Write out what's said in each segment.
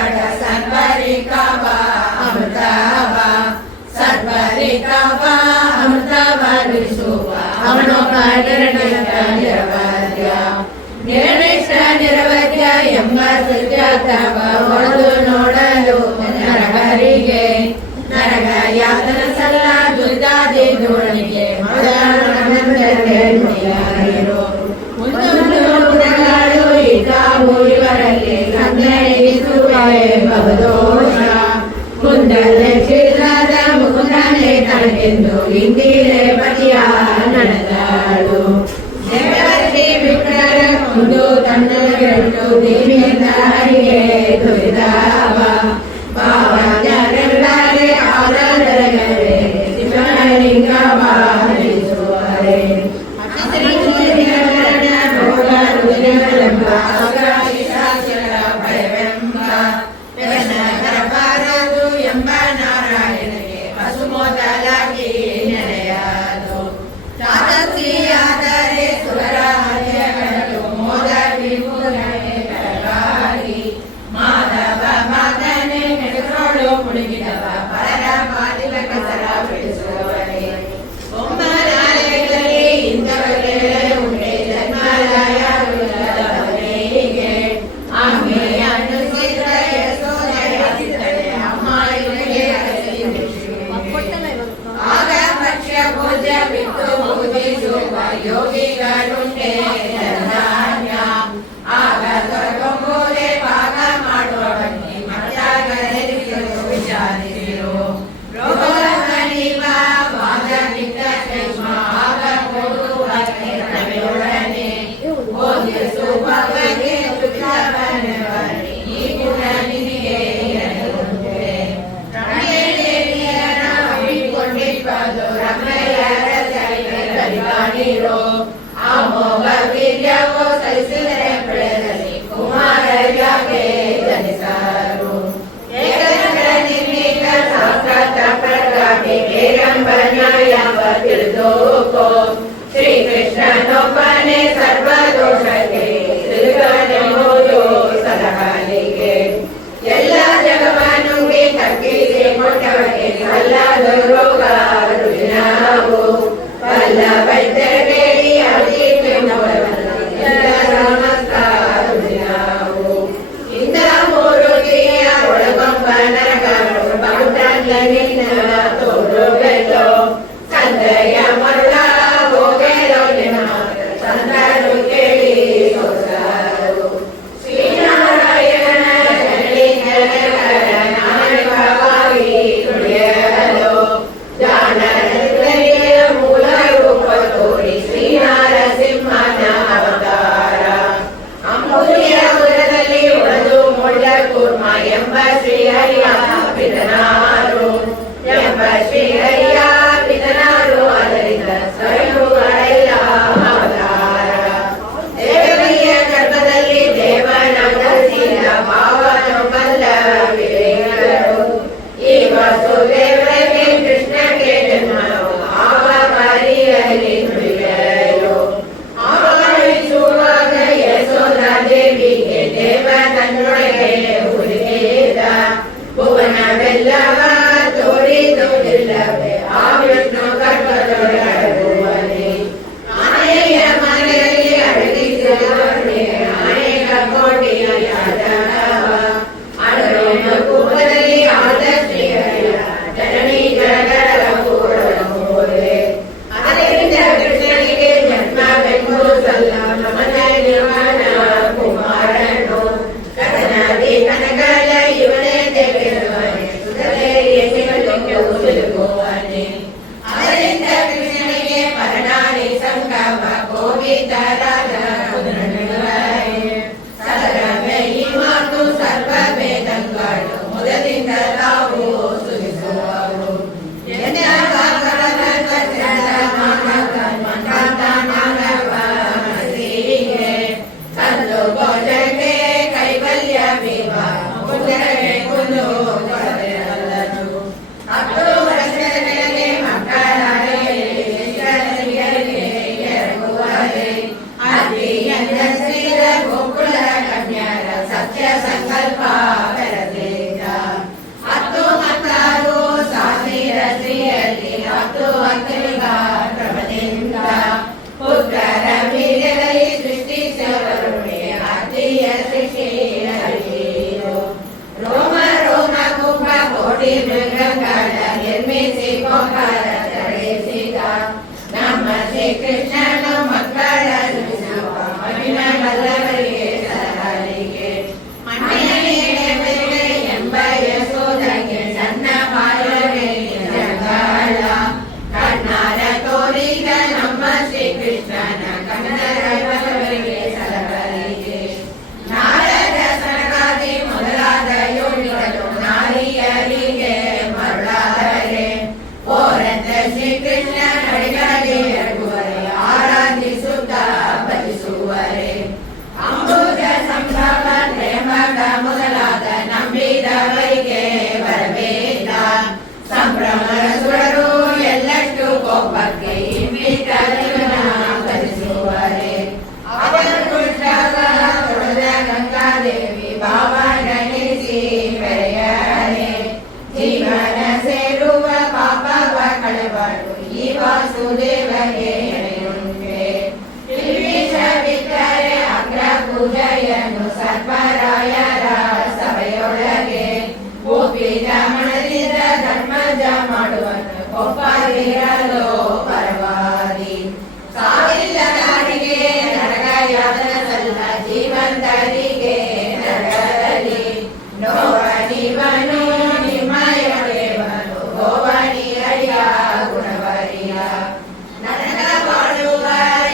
ಕಡ ಸರ್ವರಿಕವ ಅಮೃತವ ಸರ್ವರಿಕವ ಅಮೃತವರಿಸುವ ಅವನೊಬ್ಬ ನಿರವಧ್ಯ ನಿರ್ವಿಷ್ಟ ನಿರವಧ್ಯ ಎಂಬ ಸುಜಾತವ ಹೊಡೆದು ನೋಡಲು ನರಹರಿಗೆ ನರಗ ಯಾತನ ಸಲ್ಲ ದುರ್ಗಾದಿ ಧೂಳಿಗೆ ಮುಂದೊಂದು ಇದ್ದಾವು ಇವರಲ್ಲಿ ಸಂಗ್ರಹಿಸುವೆ ಬಹುದೋಷ ಮುಂದಲ್ಲೇ ಶ್ರೀರಾದ ಮುಕುಂದನೇ ತನಗೆಂದು ಇಂದಿರೆ ಪತಿಯ ನಡೆದಾಳು ದೇವರ್ಷಿ ವಿಪ್ರರ ಮುಂದು ತನ್ನಗೆರಡು ದೇವಿಯಿಂದ ಹರಿಗೆ ತುರಿದಾವ ಭಾವನೆಲ್ಲರೆ ಆರಾಧನೆಗಳೇ ಶಿವಲಿಂಗವ ಹರಿಸುವರೆ ಬರಬಾರದು ಎಂಬ ನಾರಾಯಣಗೆ ಹಸು ಮೊದಲಾಗಿ ನೆನೆಯದು ತಾರಸಿಯಾದರೆ ಸುರ ಹರಿಯಗಳು ಮೋದ ವಿಭುಗಾಗಿ ಮಾಧವ ಮಗನೆ ನೆಡೆಸೋಳು ಮುಳುಗಿದವ ಪರರ ಮಾದಿಲ ಕಸರ ಬಿಡಿಸುವವರೇ ಬೊಮ್ಮಲಾಯದಲ್ಲಿ ಇಂಥವರೇ ಉಂಟೆ ಜನ್ಮಲಯವರಿಗೆ ಆಮೇಲೆ ಅನುಸಿದ ಯಶೋದಯ ಅಮ್ಮ ಇವರಿಗೆ ಆಗ ಪಕ್ಷ ಭೋಜ್ಯ ಬಿಟ್ಟು ಭೋಜಿಸುವ ಯೋಗಿಗಳುಂಟೆ ಧನ್ಯ ಆಗ ತೊಡಗೊಂಬೋದೆ ಭಾಗ ಮಾಡುವ ಬನ್ನಿ ಮಠಗರೆರಿಸಲು ವಿಚಾರಿಸಿರು ರೋಗನಿವ ವಾದ ಬಿದ್ದ ಶ್ರೇಷ್ಠ ಆಗ ಕೊಡುವೊಡನೆ ಬೋಧಿಸುವವರಿಗೆ ಶುದ್ಧವನವರಿ ಈ ಗುಣ ನಿನಗೆ ಇರಲುಂಟೆ ರಣೇದೇವಿಯರ ಹಮ್ಮಿಕೊಂಡಿಪ್ಪದು ರಮಯ್ಯರ ಸರಿಗಾಣಿರೋ ಆ ಮೋಗ ವೀರ್ಯವೋ ಸರಿಸಿದರೆ ಬೆಳೆದಲ್ಲಿ ಕುಮಾರರಿಗೆ ಜನಿಸಾರು ಏಕಂದ್ರ ನಿರ್ಣೀತ ಶಾಸ್ತ್ರ ಪ್ರಗಾಮಿ ಬೇರಂಬನ್ಯಾಯವ ತಿಳಿದೋಕೋ ಶ್ರೀಕೃಷ್ಣನೊಬ್ಬನೇ ಸರ್ವದೋಷಕ್ಕೆ ತಿರುಗನೆಂಬುದು ಸಲಹಲಿಗೆ ಎಲ್ಲ ಜಗವನುಗೆ ತಗ್ಗಿಸಿ ಕೊಟ್ಟವರಿಗೆ ಅಲ್ಲದ ರೋಗ ರುಜಿನವು ಬಲ್ಲ ವೈದ್ಯರ ಬೇಡಿ ರುಜಿನವು ಇಂದ ಮೂರು ಗಿರಿಯ ಒಳಗೊಂಬ ನರಗಳು ಬಹುತಂಗನಿನ ತೋರುವೆಲ್ಲೋ ಸಂದಯ ಮರುಳ ಹೋಗೆಲೋ ನಿನ್ನ ಚಂದರು ಕೇಳಿ ಸೋಸಾರು ಶ್ರೀನಾರಾಯಣ ನಾಯಕವಾಗಿ ನುಡಿಯಲು ಜಾನರಿಗೆ ಮೂಲ ರೂಪ ತೋರಿ ಶ್ರೀನಾರಸಿಂಹನ ಅವತಾರ ಅಂಬುಲಿಯ ಉದರದಲ್ಲಿ ಒಡೆದು ಮೊಳ್ಳ ಕೂರ್ಮ ಎಂಬ ಶ್ರೀಹರಿಯ ಪಿತನಾರು ಎಂಬ ಶ್ರೀಹರಿಯ ಪಿತನಾರು ಅದರಿಂದ ಸ್ವಯಂಗಳೆಲ್ಲ ಅವತಾರ ದೇವರಿಯ ಗರ್ಭದಲ್ಲಿ ದೇವನಗಸಿದ ಭಾವನೊಬ್ಬಲ್ಲ ವಿವೇಕರು ಈ ವಸುದೇವರಿಗೆ ಕೃಷ್ಣಗೆ ಜನ್ಮವು ಆವ ಪರಿಯಲ್ಲಿ ನುಡಿಯಲು ಆವರಿಸುವಾಗ ಯಶೋಧ ದೇವಿಗೆ ದೇವ ತನ್ನೊಳಗೆ ಹುಡುಕಿದ ಭುವನವೆಲ್ಲವ ತೋರಿದುದಿಲ್ಲವೇ ಆ ವಿಷ್ಣು ಗರ್ಭದೊಳಗಡುವನೆ ಆನೆಯ ಮನೆಯಲ್ಲಿ ಅಡಗಿಸಿದವನೇ ಅನೇಕ ಕೋಟಿಯ ಯಾದವ ಅಡವಿನ ಕೂಪದಲ್ಲಿ ಆದ ಶ್ರೀಹರಿಯ ಜನನಿ ಜಗಗಳ ಕೂಡಲೋದೆ ಅದರಿಂದ ಕೃಷ್ಣನಿಗೆ ಜನ್ಮವೆಂದು ಸಲ್ಲ ನಮನ ನಿರ್ಮಾಣ ಕುಮಾರನು ಕಥನಾದಿ ಕನಕಲ ಇವನೇ ತೆಗೆದುವನೆ ಸುಧರೆಯ ಶಿವಲಿಂಗ ಉಸುಗುವನೆ ಅದರಿಂದ ಕೃಷ್ಣನಿಗೆ ಪರನಾರಿ ಸಂಗಮ ಗೋವಿಂದರಾದ ಸದರವೇ ಈ ಮಾತು ಸರ್ವ ವೇದಗಳು ಮೊದಲಿಂದ ತಾವು ಸುರಿಸುವವು ಕಂದು ಭೋಜಕ್ಕೆ ಕೈವಲ್ಯ ವಿವಾಹ ಕುಂದು ಹತ್ತು ವರ್ಷಗಳಿಗೆ ಮಕ್ಕಳಾಗಿ ಗೋಕುಲ ಕನ್ಯಾರ ಸತ್ಯ ಸಂಕಲ್ಪ ಪಾವನಗಿಸಿ ಮೆರೆಯರೆ ಜೀವನ ಸೇರುವ ಪಾಪವ ಕಳೆಬಾರು ಈ ವಾಸುದೇವಗೆ ಎಣೆಯುಂಟೆ ವಿಷ ಬಿಟ್ಟರೆ ಅಗ್ರ ಪೂಜೆಯನ್ನು ಸರ್ವರಾಯರ ಸಭೆಯೊಳಗೆ ಒಪ್ಪಿದ ಮನದಿಂದ ಧರ್ಮಜ ಮಾಡುವನ್ನು ಒಪ್ಪದಿರಲು ಪರವಾದಿ ಸಾವಿಲ್ಲದವರಿಗೆ ನರಕಯಾತನಸಲ್ಲ ಜೀವಂತರಿಗೆ ನರಕದಲ್ಲಿ ನೋವನಿವನು ನಿಮ್ಮಯೊಡೆವನು ಗೋವಣಿಯ ಗುಣವರಿಯ ನರಕ ಬಾಳುವ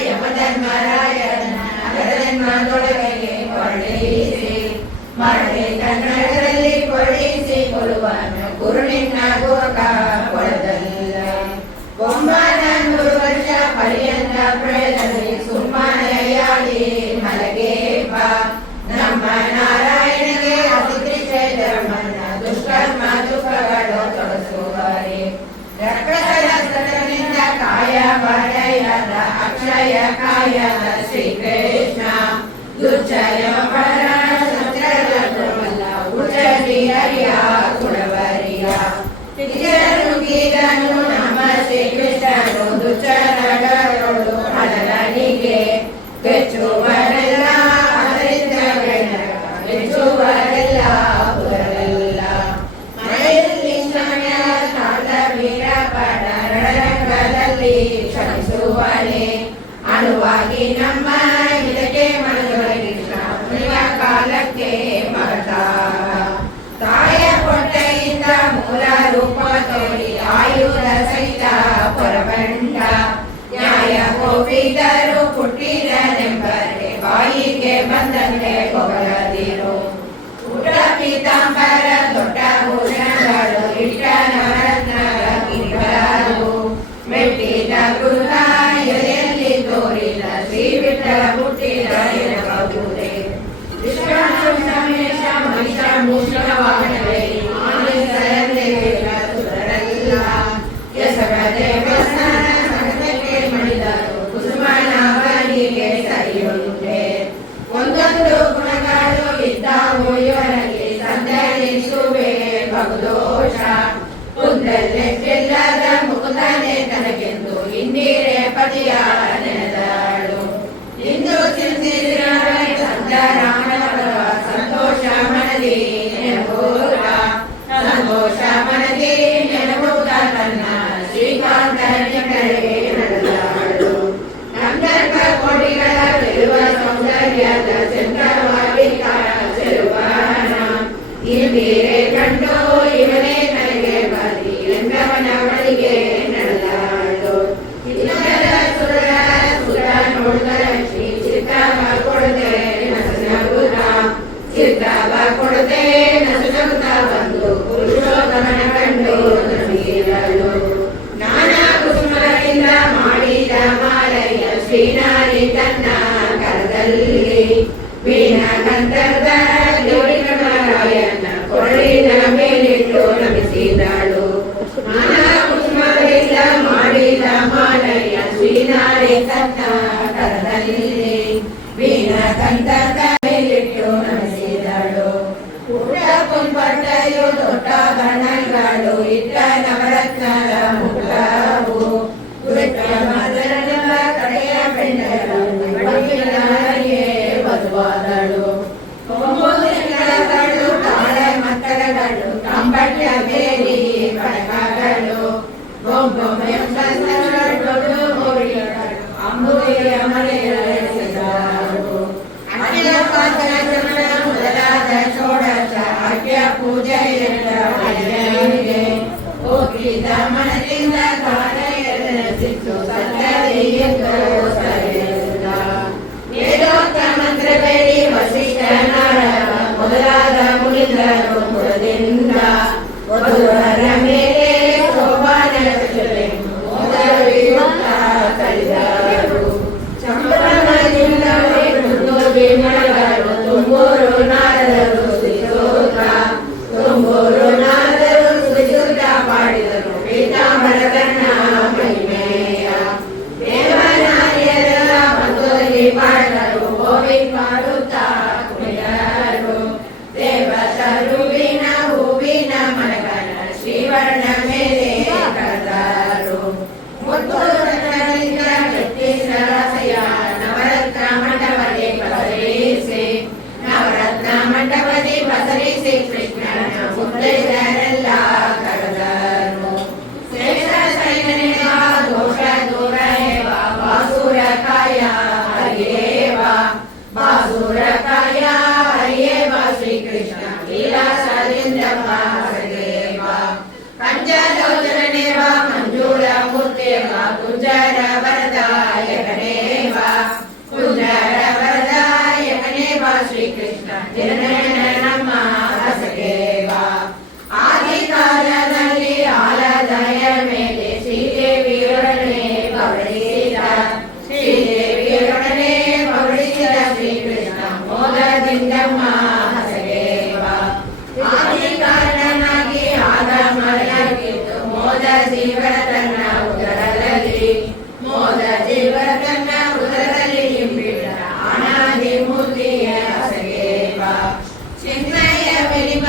ಯಮಧರ್ಮರಾಯನ ನರಜನ್ಮದೊಳಗೆ ಕೊಳ್ಳಿಸಿ ಮರಳಿ ಕನ್ನಡದಲ್ಲಿ ಕೊಳ್ಳಿಸಿ ಕೊಡುವನು ಗುರುನಿನ್ನ ಗೋಕ ಕೊಡದಲ್ಲ ಬೊಮ್ಮನ 100 ವರ್ಷ ಪರ್ಯಂತ ಪ್ರಳಯದಲ್ಲಿ ಸುಮ್ಮನೆಯಾಗಿ ಮಲಗೇಪ ನಮ್ಮ ನಾರಾಯಣಗೆ ಅತಿಥಿ ಧರ್ಮನ ದುಷ್ಕರ್ಮ ದುಃಖಗಳು ತೊಡಸುವರೆ ರಕ್ತದ ಸದನಿಂದ ಕಾಯ ಬರೆಯದ ಅಕ್ಷಯ ಕಾಯದ ಶ್ರೀಕೃಷ್ಣ ದುರ್ಜಯ ಪರ ಶಸ್ತ್ರವಲ್ಲ ಉಚ್ಚರಿಯ ಗುಣವರಿಯ ಗೀತನು ನಮ್ಮ ಶ್ರೀಕೃಷ್ಣನು ದುಚ್ಚರಗಳೊಳು ಹಲನಿಗೆ ಬೆಚ್ಚುವರೆಲ್ಲ ಅದರಿಂದ ಬೆಚ್ಚುವರೆಲ್ಲ ಪುರರೆಲ್ಲ ಮನೆಯಲ್ಲಿ ಸಮಯ ಕಾಲ ವೀರಪಡ ರಣರಂಗದಲ್ಲಿ ಕ್ಷಮಿಸುವನೆ ಅನುವಾಗಿ ನಮ್ಮ ಇದಕ್ಕೆ ಮನದೊಳಗಿಲ್ಲ ಮುನಿವ ಕಾಲಕ್ಕೆ ಮಗತಾಗ ತಾಯ ಕೊಟ್ಟೆಯಿಂದ ಮೂಲ ರೂಪ ತೋರಿ ಆಯುಧ ಸಹಿತ ಪರಬಂಡ ನ್ಯಾಯ ಕೋಪಿದರು ಹುಟ್ಟಿದನೆಂಬರೆ ಬಾಯಿಗೆ ಬಂದಂತೆ ಹೊಗಳದಿರು ಊಟ ಪೀತಾಂಬರ ದೊಡ್ಡ ಭೂಷಣಗಳು ಇಟ್ಟ ನವರತ್ನಗಳ ಕಿರೀಟಗಳು ಮೆಟ್ಟಿದ ಗೃಹ ಎಲೆಯಲ್ಲಿ ತೋರಿದ ಶ್ರೀ ವಿಠಲ ಹುಟ್ಟಿದ ಎನ್ನಬಹುದೇ ವಿಶ್ವಾಸಮೇಶ ಮಹಿಷ ಮೂಷಣ ವಾಹನವೇ ಸುರರೆಲ್ಲ ಯಶಗದೆ ಬಸನ ಸಂಗಕ್ಕೆ ಮಣಿದರು ಕುಸುಮನವನಿಗೆ ಸರಿಯುಂಟೆ ಒಂದೊಂದು ಗುಣಗಳು ಇದ್ದಾವು ಇವರಲ್ಲಿ ಸಂದರ್ಶಿಸುವೆ ಬಹುದೋಷ ಕುಂದಲ್ಲೆಲ್ಲದ ಮುಕುತನೆ ತನಗೆಂದು ಇಂದಿರೆ ಪತಿಯ ನೆನೆದಳು ಇಂದು ಚಿಂತಿಸಿದ ಸಂತರಾಮನವರ ಸಂತೋಷ ಮನದಿ ನೆನಪೂರ ಸಂತೋಷ ಮನದಿ ನೆನಪೂತ ತನ್ನ ಶ್ರೀಕಾಂತ ಕಡೆಗೆ ನಡೆದಳು ಗಂಧರ್ವ ಕೋಟಿಗಳ ಚೆಲುವ ಸೌಂದರ್ಯದ ಚಂದ್ರವಾಗಿ ಚೆಲುವನ ಇಂದಿರೆ ಕಂಡು ಇವನೇ ನನಗೆ ಬದಿ ಎಂದವನ ಬಳಿಗೆ ನಡೆದಳು ಇಲ್ಲದ ಸುರ ಸುರ ನೋಡಿದರೆ ಶ್ರೀ ಚಿತ್ತವ ಕೊಡದೆ ನಸುನಗುತ್ತ ಚಿತ್ತವ ಕೊಡದೆ ನಸುನಗುತ್ತ ಬಂದು ಪುರುಷೋತ್ತಮನ ಕಂಡು ನಮಿರಳು ನಾನಾ ಕುಸುಮಗಳಿಂದ ಮಾಡಿದ ಮಾಲೆಯ ಶ್ರೀನಾರಿ ತನ್ನ ಕರದಲ್ಲಿ ವೀಣ ಗಂಧರ್ವ ದೇವರಾಯನ ಕೊರಳಿನ ಮೇಲಿಟ್ಟು ನಮಿಸಿದಳು ನಾನಾ ಕುಸುಮಗಳಿಂದ ಮಾಡಿದ ಮಾಲೆಯ ಶ್ರೀನಾರಿ ತನ್ನ ಕರದಲ್ಲಿ ವೀಣ ಗಂಧರ್ವ ಮೇಲಿಟ್ಟು ನಮಿಸಿದಳು ಪುಟ್ಟ ಪುಂಪಟ್ಟೆಯು ದೊಡ್ಡ ಬಣ್ಣಗಳು ಇಟ್ಟ ನವರತ್ನದ ಮುಖವು ಮದರನ ಕಡೆಯ ಬೆಣ್ಣೆಗೆ ವಧುವಾದಳು ಕೊಂಬುಗಳು ತಾಳ ಮಕ್ಕಳಗಳು ಕಂಬಟ್ಟ ಬೇರಿ ಕಡಕಗಳು ಗೊಂಬೊಮ್ಮೆ ಅಂಬುದಿಯ ಮನೆಯಲ್ಲಿಸಿದರು ಅನ್ಯ ಪಾತ್ರ ಮೊದಲಾದ ಷೋಡಶ ಅಡ್ಯ ಪೂಜೆಯಿಂದ ಹೋಗಿದ ಮನದಿಂದ ಕಾರ್ಯಸಿಟ್ಟು ಸತ್ತರಿಯಿಂದ ವೇದೋಕ್ತ ಮಂತ್ರಬೇಡಿ ವಸಿಷ್ಠ ನಾರದ ಮೊದಲಾದ ಮುನಿದರು ಮುರದಿಂದ ವಧುವರ ಮೇಲೆ ಸೋಪಾನ ಕಲಿದರು ಚಂದ್ರನಿಂದ ತುಂಬೂರು ನಾರದರು ತುಂಬೂರು ನಾರದರು ಸುಶುದ್ಧ ಮಾಡಿದರು ಪೀತಾಂಬರಗಣ್ಣ ಮಹಿಮೆಯ ದೇವನಾರಿಯರ ಬಂದೋಲಿ ಮಾಡಿದರು ಗೋವಿ ಮಾಡುತ್ತಾ ಕುಣಿದರು ಕರುವಿನ ಹೂವಿನ ಮರಗಳ ಶ್ರೀವರ್ಣ ಮೇಲೆ ಕರೆದರು. ಮುತ್ತು ರತ್ನಗಳಿಂದ ಕೆತ್ತಿಸಿದ ರಥಯ ನವರತ್ನ ಮಂಟಪದಿ ಪಸರಿಸಿ, ನವರತ್ನ ಮಂಟಪದಿ ಪಸರಿಸಿ ಕೃಷ್ಣನ ಮುತ್ತೈದೆಯರೆಲ್ಲ ಕರೆದರು. ಶ್ರೇಷ್ಠ ಸೈನ್ಯನೇ ಬಾ, ದೋಷ ದೂರ ಹೇವ, ಬಾಸುರ ಕಾಯ ಹರಿಯೇ ಬಾ, ಬಾಸುರ ಕಾಯ ಹರಿಯೇ ಬಾ, ಶ್ರೀಕೃಷ್ಣ ವಿಲಾಸದಿಂದ ಹರಿಯೇ ಬಾ. ಪಂಚಲೋಚನನೇ ಬಾ, ಮಂಜೂಳ ಮೂರ್ತಿ ಬಾ, ಕುಂಜರ ವರದಾಯಕನೇ ಬಾ, ಕುಂಜರ ವರದಾಯಕನೇ ಬಾ, ಶ್ರೀಕೃಷ್ಣ ನಿರ್ಣಯ ನಮ್ಮ ರಸಗೆ ಬಾ. ಆದಿಕಾಲದಲ್ಲಿ ಆಲದಯ ಮೇಲೆ ಶ್ರೀದೇವಿಯೊಡನೆ ಪವಡಿಸಿದ, ಶ್ರೀದೇವಿಯೊಡನೆ ಪವಡಿಸಿದ ಶ್ರೀಕೃಷ್ಣ ಮೋದದಿಂದಮ್ಮ ಹಸಗೆ ಬಾ. ಆದಿಕಾರಣನಾಗಿ ಆದ ಮರೆಯಾಗಿದ್ದು ಮೋದ ಜೀವನ ತನ್ನ ಉದರದಲ್ಲಿ, ಮೋದ ಜೀವನ ತನ್ನ ಉದರದಲ್ಲಿ ಇಂಬಿಡ ಅನಾದಿ ಮೂರ್ತಿಯ ಹಸಗೆ ಬಾ. ಚಿನ್ಮಯ ವೆಲಿಬ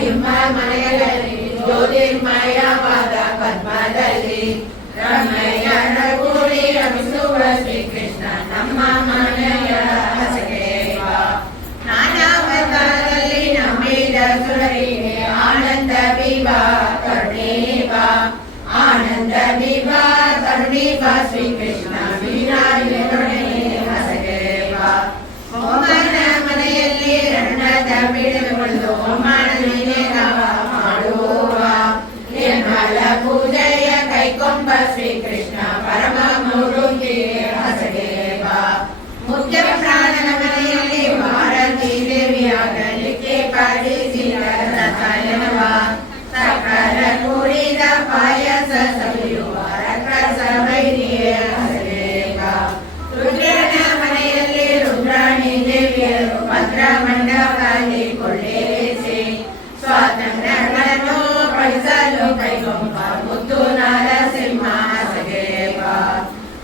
ನಿಮ್ಮ ಮನೆಗಳಲ್ಲಿ ಜ್ಯೋತಿರ್ಮಯವಾದ ಪದ್ಮದಲ್ಲಿ ರಮಯ್ಯನ ಕೂಡಿ ರಮಿಸುವ ಶ್ರೀಕೃಷ್ಣ ನಮ್ಮ ಮನೆಯ ಹಸಗೆ ಬಾ. ನಾನಾವತಾರದಲ್ಲಿ ನಂಬಿದ ಸುರರಿಗೆ ಆನಂದ ಬಿಬಾ ಕರುಣೆ ಬಾ, ಆನಂದ ಬಿಬಾ ಕರುಣೆ ಬಾ, ಶ್ರೀಕೃಷ್ಣ ವೀರಾಯಣೆ ಹಸಗೆ ಬಾ. ಹೋಮನ ಮನೆಯಲ್ಲಿ ರಣದ ಬೀಳಗಳು ಹೋಮನೇ ನಾವ ಮಾಡುವ, ನಿರ್ಮಲ ಪೂಜೆಯ ಕೈಕೊಂಬ ಶ್ರೀಕೃಷ್ಣ ಪರಮ ಮೂರುತಿ ಹಸಗೆ ಬಾ. ಮುಖ್ಯ ಪ್ರಾಣನ ಮನೆಯಲ್ಲಿ ಭಾರತೀ ದೇವಿಯಾಗಲಿಕ್ಕೆ ಪಡಿಸಿದ ರಥಯವ, ಸಕಲ ಕೂಡಿದ ಪಾಯಸ ಸವಿಯುವ ರಕ್ಕಸ ವೈರಿಯ ಹಸಗೆ ಬಾ. ರುದ್ರನ ಮನೆಯಲ್ಲಿ ರುದ್ರಾಣಿ ದೇವಿಯರು ಭದ್ರ ಮಂಡಪದಲ್ಲಿ ಕೊಳ್ಳೇರಿಸಿ, ಸ್ವಾತಂತ್ರ್ಯಗಳನ್ನು ಪಡಿಸಲು ಕೈಗೊಂಬ ಮುದ್ದು ನರಸಿಂಹ ಹಸಗೆ ಬಾ.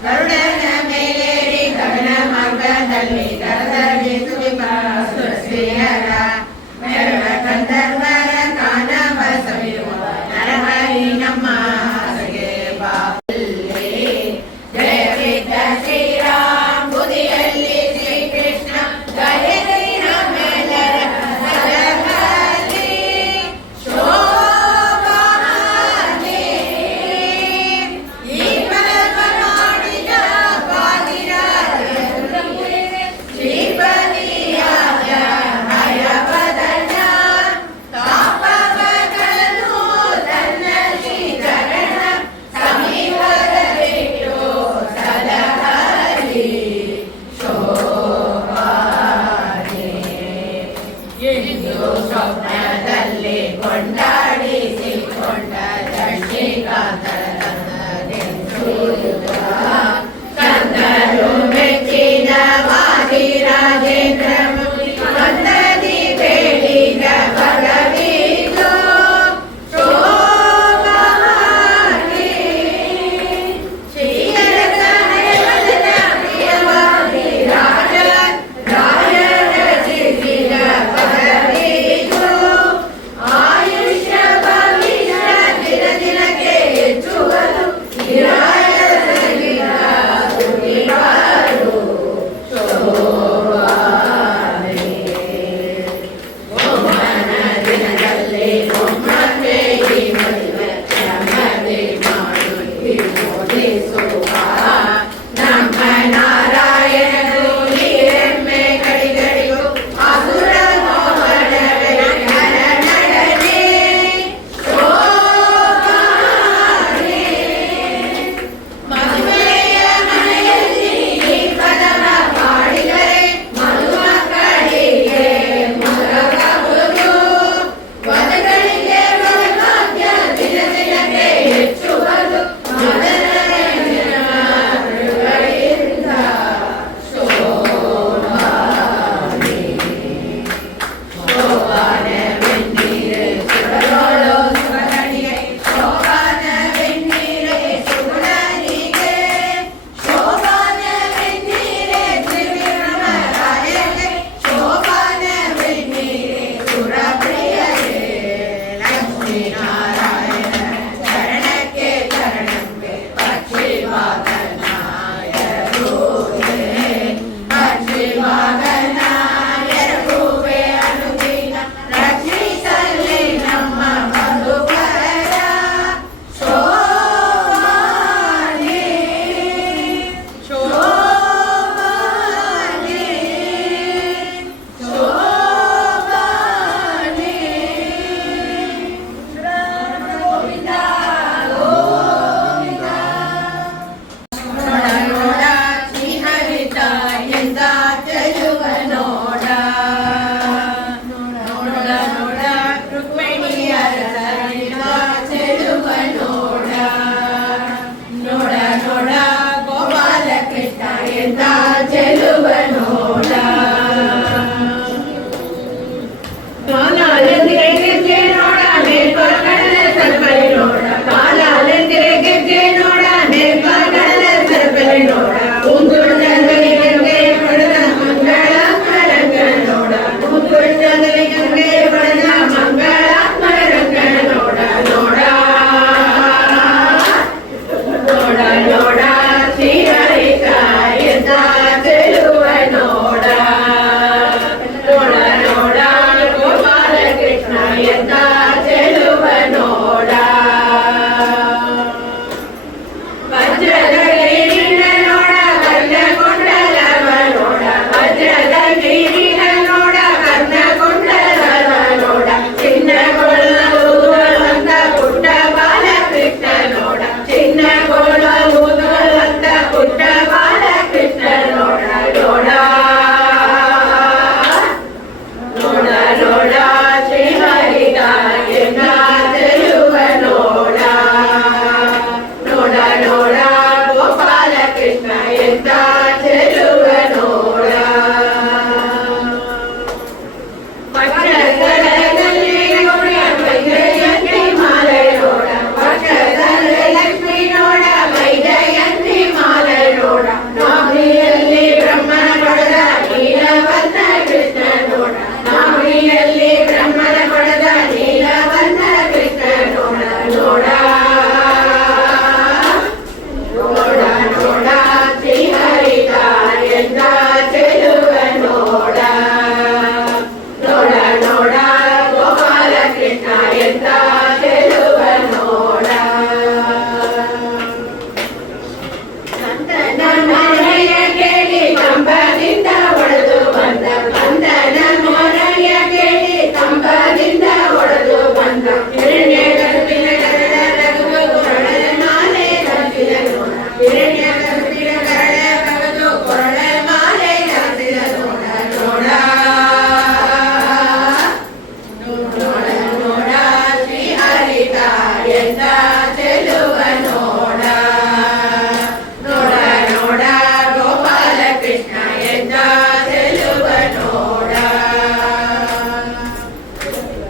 ಗರುಡನ ಮೇಲೇರಿ ಗಗನ ಮಾರ್ಗದಲ್ಲಿ ದರದಲ್ಲಿ ತುಳಿಪ ಸುರಶ್ರೀಯರ ಮೆರಳ ಗಂಧರ್ವರ ಕಾನವ ಸವಿಯುವ ನರಹರಿ ನಮ್ಮ ಹಸಗೆ ಬಾ. ಜಯವಿದ್ದ ಶ್ರೀರಾಮ್ ಬುದಿಯಲ್ಲಿ ಶ್ರೀಕೃಷ್ಣ ಗಯದಿಂದ ಮೇಲರ ಹರಹರಿ ಶೋಭಾನೆ. ಈ ಪರಮ ನೋಡಿದ ಭಾಗಿರಾಜರು ಶ್ರೀಪತಿಯಾದ ಹಯವದನ ತಾಪವಗಳನ್ನು ತನ್ನ ಶ್ರೀಚರಣ ಸಮೀಪದಲ್ಲಿಟ್ಟು ಸಲಹರಿ ಶೋಭಾನೆ. ಇಂದು ಸ್ವಪ್ನದಲ್ಲಿ ಕೊಂಡಾಡಿಸಿಕೊಂಡ ಕಂದರು ಮೆಚ್ಚಿದ ವಾದಿರಾಜೇಂದ್ರ ಕಂದದಿ ಬೇಡಿದ ಭಗವೀದು ಶೋಭಾನೆ. ಶ್ರೀಯರ ಸಹಯವದನ ಪ್ರಿಯವಾದಿ ರಾಜ ರಾಯರ ಸಿದ್ಧಿಯ ಭಗವೀದು ಆಯುಷ್ಯ ಭವಿಷ್ಯ ದಿನ ದಿನಕ್ಕೆ ಹೆಚ್ಚುವುದು ನಿರಾಯದ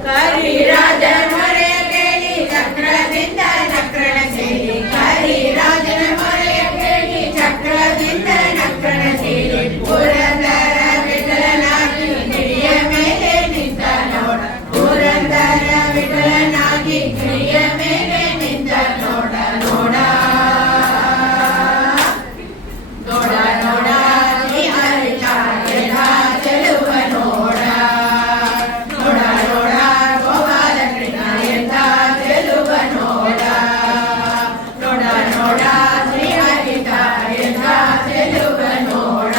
ಕರಿರಾಜನ ಮೊರೆಯ ಕೇಳಿ ಚಕ್ರದಿಂದ ನಕ್ರಣ ಸೇರಿ ಕರಿರಾಜನ ಮೊರೆಯ ಕೇಳಿ ಚಕ್ರದಿಂದ ನಕ್ರಣ ಸೇರಿ ಪುರಂದರ ವಿಠಲನಾಗಿ ಗಿರಿಯ ಮೇಲೆ ನಿಂತ ನೋಡ ಪುರಂದರ ವಿಠಲನಾಗಿ ಗಿರಿಯ ಮೇಲೆ ನಿಂತ ನೋಡ ನೋಡ ನೋಡ ನೋಡ ಶ್ರೀ ಹರಿಚಾರ್ಯನ ಚೆಲುವ ನೋಡ ನೋಡ ನೋಡ ಗೋಪಾಲಕೃಷ್ಣ ಎಂದ ಚೆಲುವ ನೋಡ ನೋಡ ನೋಡ ಶ್ರೀ ಹರಿಚಾರ್ಯನ ಚೆಲುವ ನೋಡ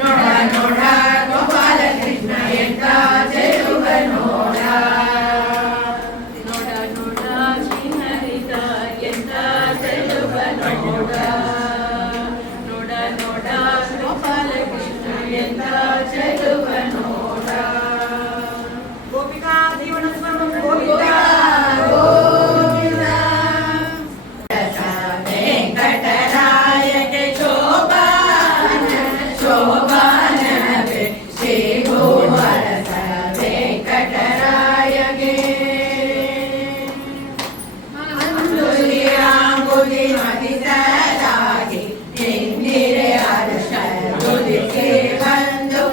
ನೋಡ ನೋಡ ಗೋಪಾಲಕೃಷ್ಣ ಎಂದ ಚೆಲುವ ನೋಡ ನೋಡ ನೋಡ ಶ್ರೀ ಹರಿಚಾರ್ಯನ ಚೆಲುವ ನೋಡ ನೋಡ ನೋಡ ಗೋಪಾಲಕೃಷ್ಣ ಎಂದ ಚೆಲುವ ನೋಡ ಗೋಪಿಕಾ ಜೀವನ ಸ್ಮರಣ ಗೋವಿಂದ ಗೋವಿಂದ ವೆಂಕಟರಾಯಗೆ ಶೋಭಾನ ಶೋಭಾನವೇ ಶ್ರೀ ಭೂವರಸ ವೆಂಕಟರಾಯಗೆ ಅಂದು ಶ್ರೀರಾಮುದಿ ಮದಿಸಲಾಗಿ ಇಂದಿರೆ ಹರ್ಷ ಉದಿಸಿ ಬಂದು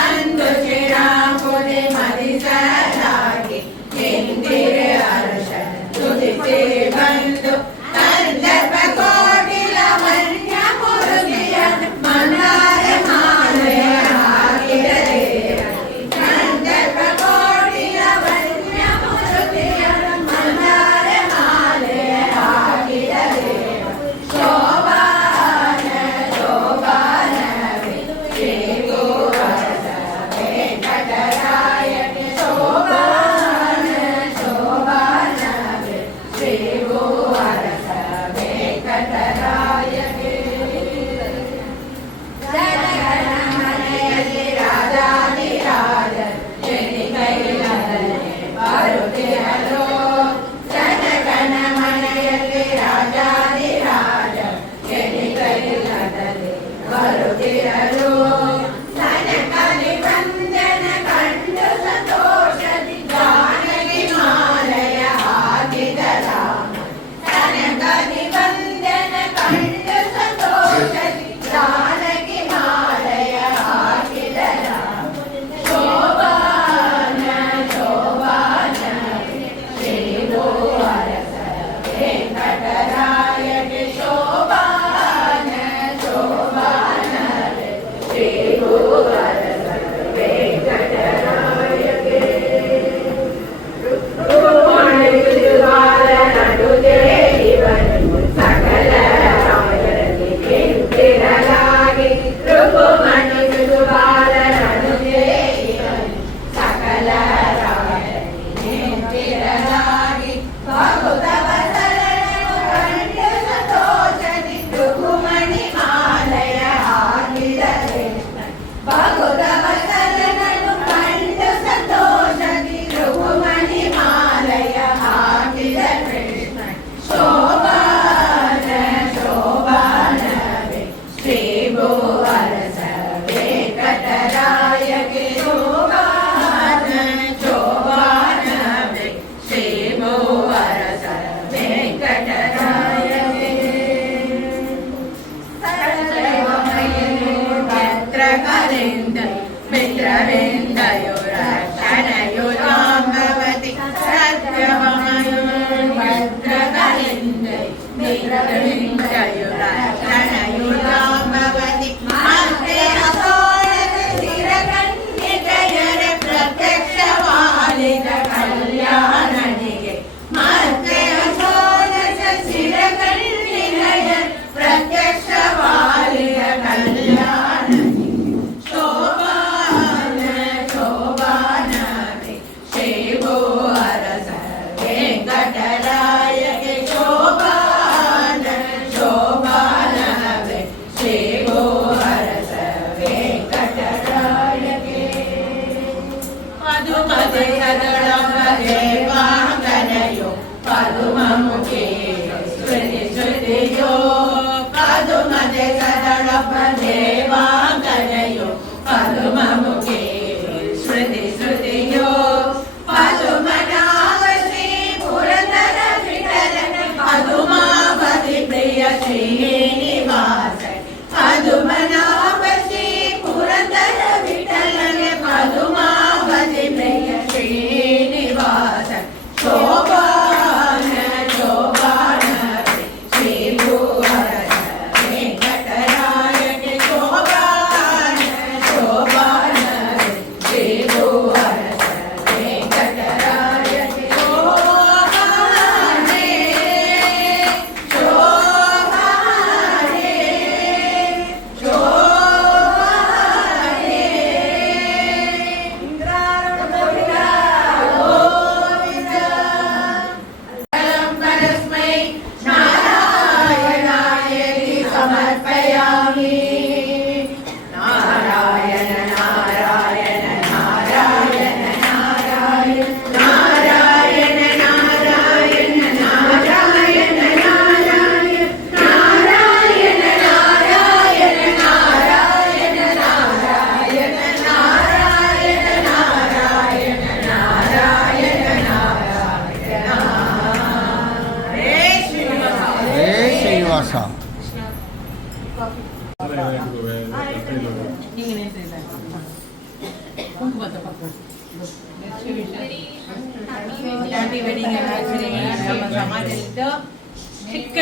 ಅಂದು ಶ್ರೀರಾಮುದಿ ಮದಿಸಲಾಗಿ ಇಂದಿರೆ ಹರ್ಷ ಉದಿಸಿ ಬಂದು ಸಂದರ್ಭ ಕೋಟಿಲ ವನ್ಯ ಮುರುಗಿಯ ಮಂದಾರ ಮಾಲೆ ಹಾಕಿದರೆ ಸಂದರ್ಭ ಕೋಟಿಲ ವನ್ಯ ಮುರುಗಿಯ ಮಂದಾರ ಮಾಲೆ ಹಾಕಿದರೆ ಶೋಭಾನ ಶೋಭಾನವೇ ಶ್ರೀ ಗೋವರ್ಧನ ವೆಂಕಟರಾಯಗೆ ಶೋಭಾನ ಶೋಭಾನವೇ ಶ್ರೀ ಗೋವರ್ಧನ अच्छा ಹ್ಯಾಪಿ ವೆಡ್ಡಿಂಗ್ ಆನಿವರ್ಸರಿ ನಮ್ಮ ಸಮಾಜದ ಚಿಕ್ಕ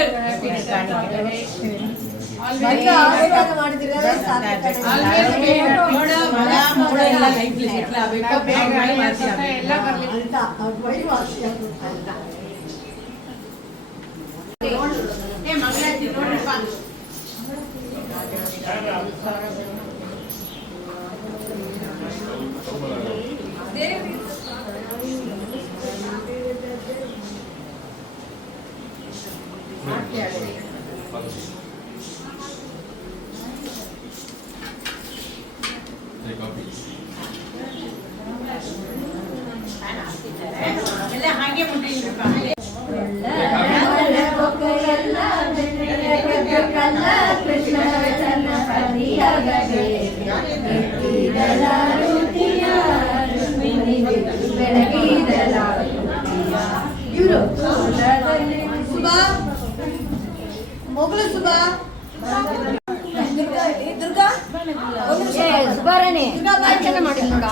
ಎಲ್ಲ ಹಾಗೆ ಸುಬಾ ಮೊಗಲು ಸುಬಾ ದುರ್ಗಾ ಸುಬಾರನೆ ಅರ್ಚನೆ ಮಾಡಿ ನೋಡು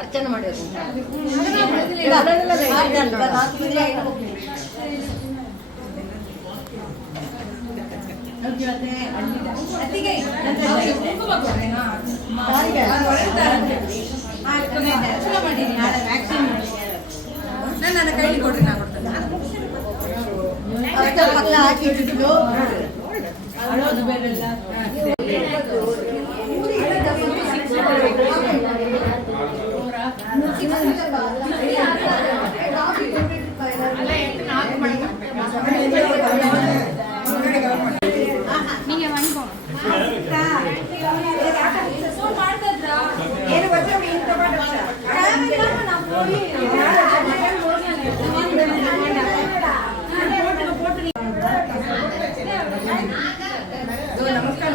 ಅರ್ಚನೆ ಮಾಡಿದ್ರು ನನ್ನ ಕೈಲಿ ಕೊಡ್ರಿ ನಾ ಕೊಡ್ತೇನೆ ಹಾಕಿಟ್ಟಿದ್ದು ಅಳೋದು ಬೇರೆಲ್ಲ ನಮಸ್ಕಾರ